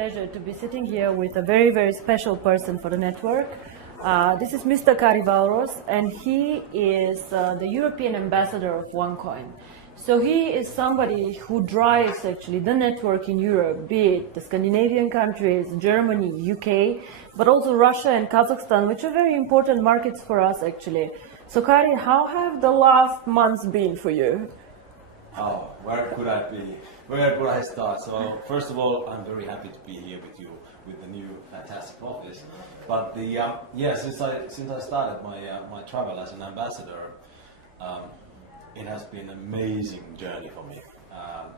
pleasure to be sitting here with a very, very special person for the network. This is Mr. Karri Vallrus, and he is the European ambassador of OneCoin. So he is somebody who drives actually the network in Europe, be it the Scandinavian countries, Germany, UK, but also Russia and Kazakhstan, which are very important markets for us actually. So Karri, how have the last months been for you? Oh, where could I be? Where could I start? So first of all, I'm very happy to be here with you with the new fantastic office. But the since I started my travel as an ambassador, it has been an amazing journey for me.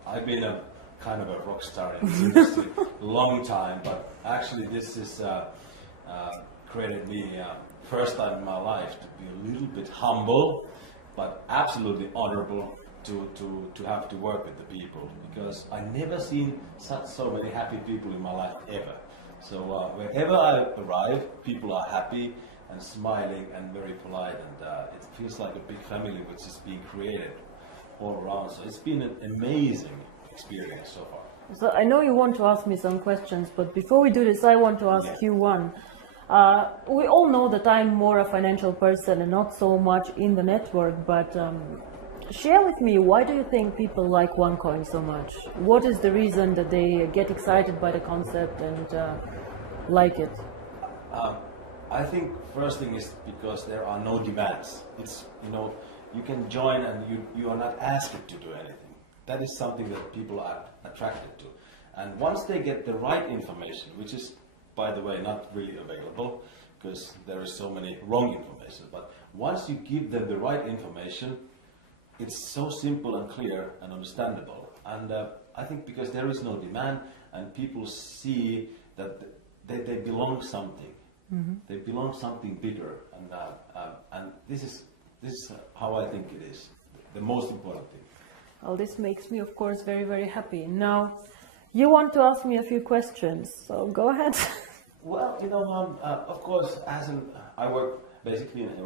I've been a kind of a rock star in this industry a long time, but actually this is created me first time in my life to be a little bit humble, but absolutely honorable to have to work with the people, because I never seen so many happy people in my life ever. So wherever I arrive, people are happy and smiling and very polite, and it feels like a big family which is being created all around. So it's been an amazing experience so far. So I know you want to ask me some questions, but before we do this, I want to ask you one. We all know that I'm more a financial person and not so much in the network, but share with me, why do you think people like OneCoin so much? What is the reason that they get excited by the concept and like it? I think first thing is because there are no demands. It's, you can join and you are not asked to do anything. That is something that people are attracted to. And once they get the right information, which is, by the way, not really available because there is so many wrong information, but once you give them the right information, it's so simple and clear and understandable. And I think because there is no demand and people see that they belong something. Mm-hmm. They belong something bigger, and this is how I think it is the most important thing. Well, this makes me, of course, very, very happy. Now, you want to ask me a few questions, so go ahead. Well, of course, I work basically in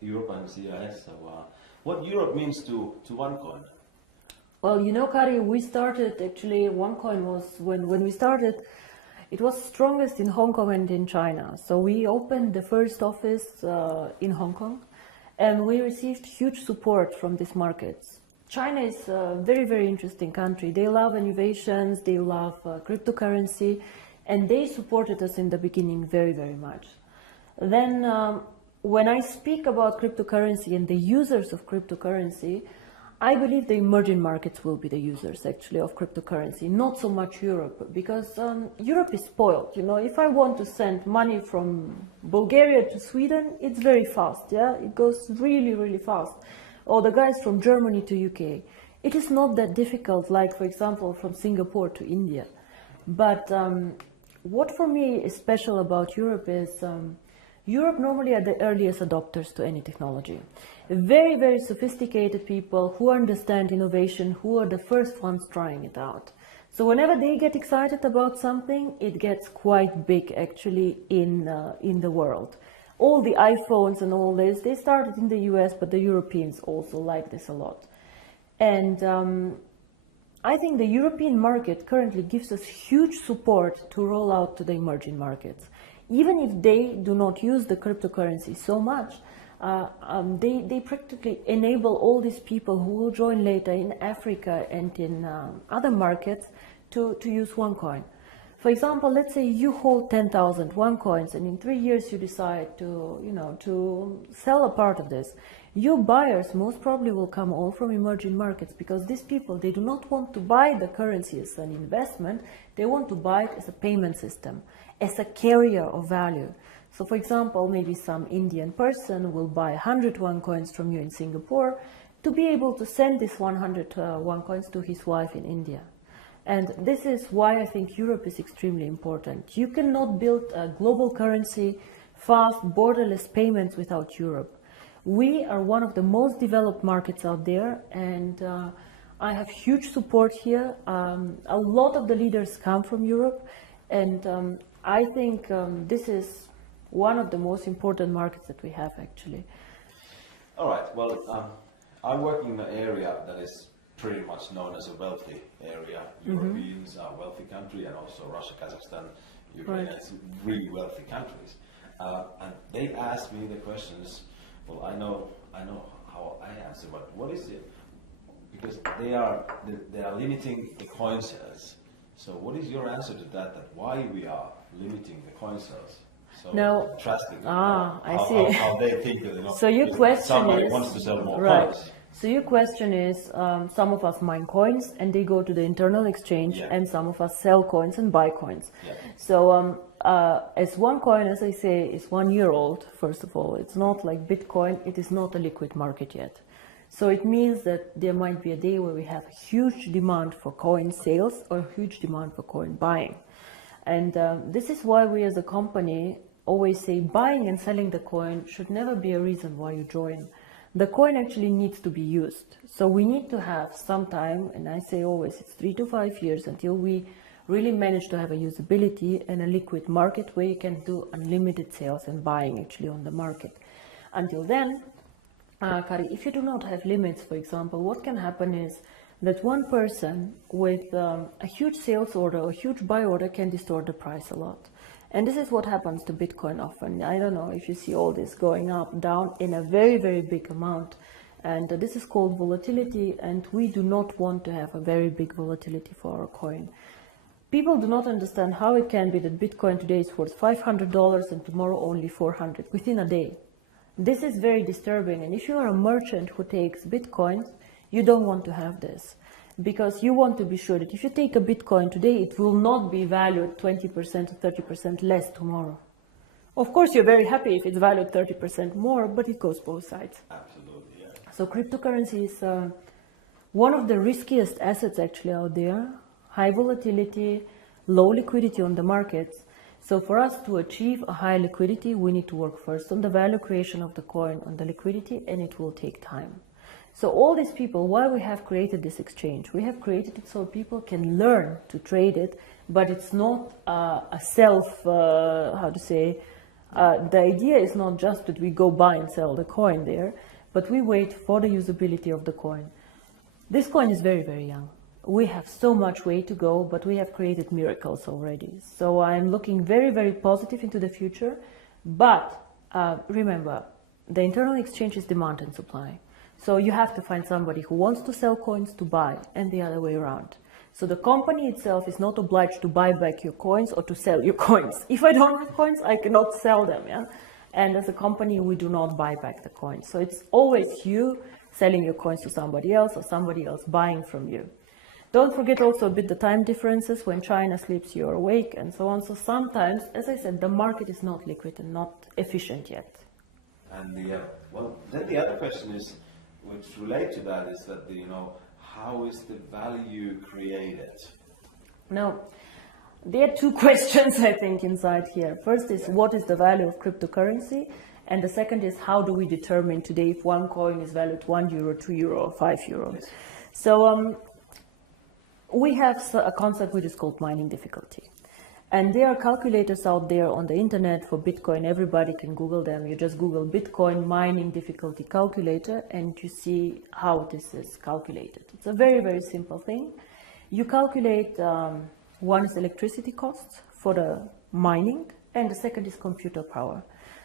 Europe and CIS. So, what Europe means to OneCoin? Well, Karri, we started actually. OneCoin was when we started. It was strongest in Hong Kong and in China. So we opened the first office in Hong Kong, and we received huge support from these markets. China is a very, very interesting country. They love innovations, they love cryptocurrency, and they supported us in the beginning very, very much. Then when I speak about cryptocurrency and the users of cryptocurrency, I believe the emerging markets will be the users actually of cryptocurrency, not so much Europe, because Europe is spoiled. If I want to send money from Bulgaria to Sweden, it's very fast, yeah? It goes really, really fast. Or the guys from Germany to UK. It is not that difficult, like, for example, from Singapore to India. But what for me is special about Europe is Europe normally are the earliest adopters to any technology. Very, very sophisticated people who understand innovation, who are the first ones trying it out. So whenever they get excited about something, it gets quite big actually in the world. All the iPhones and all this, they started in the US, but the Europeans also like this a lot. And I think the European market currently gives us huge support to roll out to the emerging markets. Even if they do not use the cryptocurrency so much, they practically enable all these people who will join later in Africa and in other markets to use OneCoin. For example, let's say you hold 10,000 OneCoins, and in 3 years you decide to sell a part of this. Your buyers most probably will come all from emerging markets, because these people, they do not want to buy the currency as an investment, they want to buy it as a payment system, as a carrier of value. So for example, maybe some Indian person will buy 100 OneCoins from you in Singapore to be able to send this 100 OneCoins to his wife in India. And this is why I think Europe is extremely important. You cannot build a global currency, fast, borderless payments without Europe. We are one of the most developed markets out there, and I have huge support here. A lot of the leaders come from Europe, and I think this is one of the most important markets that we have actually. All right, well, I'm working in an area that is pretty much known as a wealthy area. Europeans are a wealthy country, and also Russia, Kazakhstan, Ukraine, it's really wealthy countries. And they asked me the questions. Well, I know how I answer, but what is it? Because they are limiting the coin sales. So what is your answer to that? That why we are limiting the coin sales? So now, drastically. I see. How they think that, you know, so your question somebody is, wants to sell more right. coins. So your question is, some of us mine coins and they go to the internal exchange, and some of us sell coins and buy coins. So as OneCoin, as I say, is 1 year old, first of all. It's not like Bitcoin, it is not a liquid market yet. So it means that there might be a day where we have huge demand for coin sales or huge demand for coin buying. And this is why we as a company always say buying and selling the coin should never be a reason why you join. The coin actually needs to be used. So we need to have some time, and I say always it's 3 to 5 years until we really manage to have a usability and a liquid market where you can do unlimited sales and buying actually on the market. Until then, Kari, if you do not have limits, for example, what can happen is that one person with a huge sales order or huge buy order can distort the price a lot. And this is what happens to Bitcoin often. I don't know if you see all this going up, down in a very, very big amount. And this is called volatility, and we do not want to have a very big volatility for our coin. People do not understand how it can be that Bitcoin today is worth $500 and tomorrow only 400 within a day. This is very disturbing, and if you are a merchant who takes Bitcoins, you don't want to have this, because you want to be sure that if you take a Bitcoin today, it will not be valued 20% or 30% less tomorrow. Of course, you're very happy if it's valued 30% more, but it goes both sides. Absolutely, yeah. So cryptocurrency is one of the riskiest assets actually out there. High volatility, low liquidity on the markets. So for us to achieve a high liquidity, we need to work first on the value creation of the coin, on the liquidity, and it will take time. So all these people, why we have created this exchange? We have created it so people can learn to trade it, but it's not a self, the idea is not just that we go buy and sell the coin there, but we wait for the usability of the coin. This coin is very, very young. We have so much way to go, but we have created miracles already. So I'm looking very, very positive into the future. But remember, the internal exchange is demand and supply. So you have to find somebody who wants to sell coins to buy, and the other way around. So the company itself is not obliged to buy back your coins or to sell your coins. If I don't have coins, I cannot sell them. Yeah? And as a company, we do not buy back the coins. So it's always you selling your coins to somebody else or somebody else buying from you. Don't forget also a bit the time differences. When China sleeps, you're awake, and so on. So sometimes, as I said, the market is not liquid and not efficient yet. And then the other question is, which relate to that, is that how is the value created? Now, there are two questions I think inside here. First is what is the value of cryptocurrency, and the second is how do we determine today if one coin is valued €1, €2, or €5? Yes. So we have a concept which is called mining difficulty. And there are calculators out there on the internet for Bitcoin. Everybody can Google them. You just Google Bitcoin mining difficulty calculator and you see how this is calculated. It's a very, very simple thing. You calculate, one is electricity costs for the mining, and the second is computer power.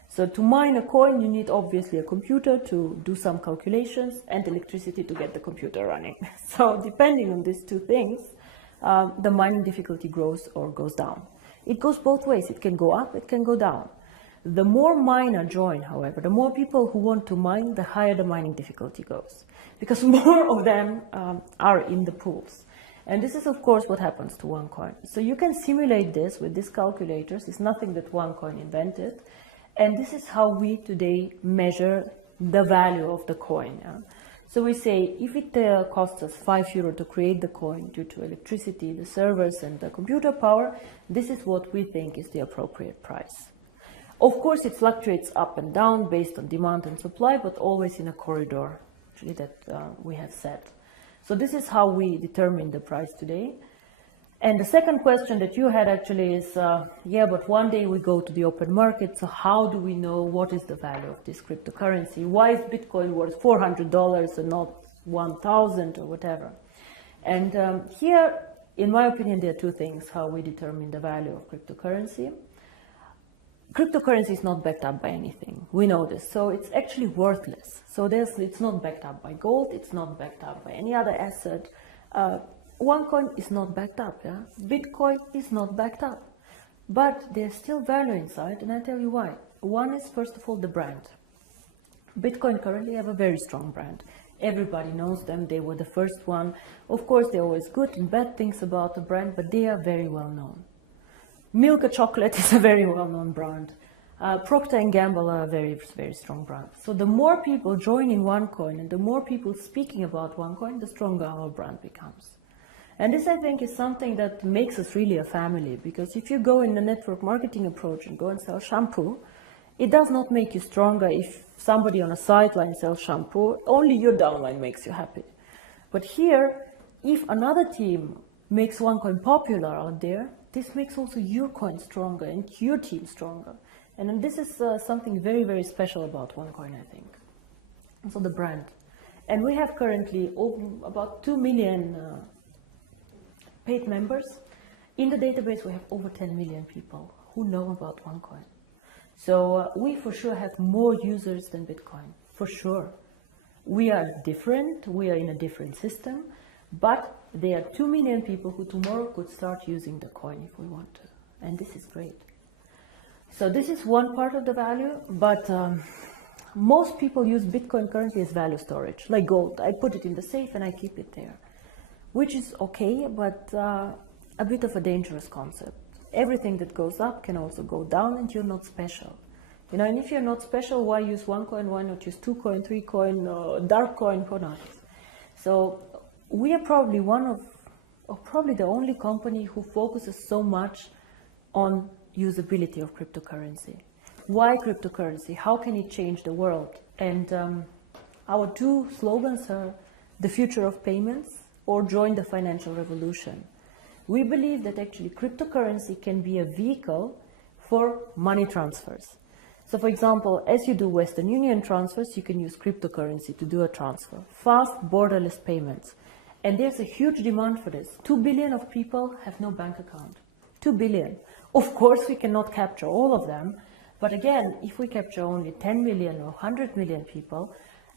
So to mine a coin, you need obviously a computer to do some calculations and electricity to get the computer running. So depending on these two things, the mining difficulty grows or goes down. It goes both ways. It can go up, it can go down. The more miner join, however, the more people who want to mine, the higher the mining difficulty goes, because more of them are in the pools. And this is, of course, what happens to OneCoin. So you can simulate this with these calculators. It's nothing that OneCoin invented. And this is how we today measure the value of the coin. Yeah? So we say if it costs us €5 to create the coin due to electricity, the servers and the computer power, this is what we think is the appropriate price. Of course, it fluctuates up and down based on demand and supply, but always in a corridor actually that we have set. So this is how we determine the price today. And the second question that you had actually is, but one day we go to the open market, so how do we know what is the value of this cryptocurrency? Why is Bitcoin worth $400 and not 1,000 or whatever. And here, in my opinion, there are two things how we determine the value of cryptocurrency. Cryptocurrency is not backed up by anything. We know this. So it's actually worthless. So it's not backed up by gold. It's not backed up by any other asset. OneCoin is not backed up. Yeah? Bitcoin is not backed up. But there's still value inside, and I'll tell you why. One is, first of all, the brand. Bitcoin currently have a very strong brand. Everybody knows them. They were the first one. Of course, there are always good and bad things about the brand, but they are very well known. Milka Chocolate is a very well-known brand. Procter & Gamble are a very, very strong brand. So the more people joining OneCoin and the more people speaking about OneCoin, the stronger our brand becomes. And this, I think, is something that makes us really a family, because if you go in the network marketing approach and go and sell shampoo, it does not make you stronger if somebody on a sideline sells shampoo. Only your downline makes you happy. But here, if another team makes OneCoin popular out there, this makes also your coin stronger and your team stronger. And this is something very, very special about OneCoin, I think. So the brand. And we have currently about 2 million paid members. In the database, we have over 10 million people who know about OneCoin. So we for sure have more users than Bitcoin, for sure. We are different, we are in a different system, but there are 2 million people who tomorrow could start using the coin if we want to. And this is great. So this is one part of the value, but most people use Bitcoin currently as value storage, like gold. I put it in the safe and I keep it there, which is okay, but a bit of a dangerous concept. Everything that goes up can also go down, and you're not special. You know, and if you're not special, why use OneCoin? Why not use 2 coin, 3 coin, dark coin, or not? So we are probably one of, or probably the only company who focuses so much on usability of cryptocurrency. Why cryptocurrency? How can it change the world? And our 2 slogans are the future of payments or join the financial revolution. We believe that actually cryptocurrency can be a vehicle for money transfers. So for example, as you do Western Union transfers, you can use cryptocurrency to do a transfer. Fast, borderless payments. And there's a huge demand for this. 2 billion of people have no bank account. 2 billion. Of course, we cannot capture all of them. But again, if we capture only 10 million or 100 million people,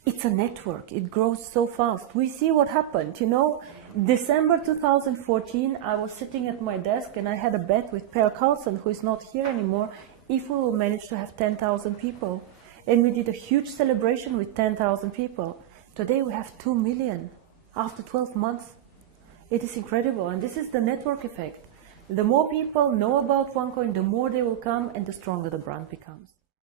it's a network. It grows so fast. We see what happened. You know, December 2014, I was sitting at my desk and I had a bet with Per Carlson, who is not here anymore, if we will manage to have 10,000 people. And we did a huge celebration with 10,000 people. Today we have 2 million after 12 months. It is incredible. And this is the network effect. The more people know about OneCoin, the more they will come and the stronger the brand becomes.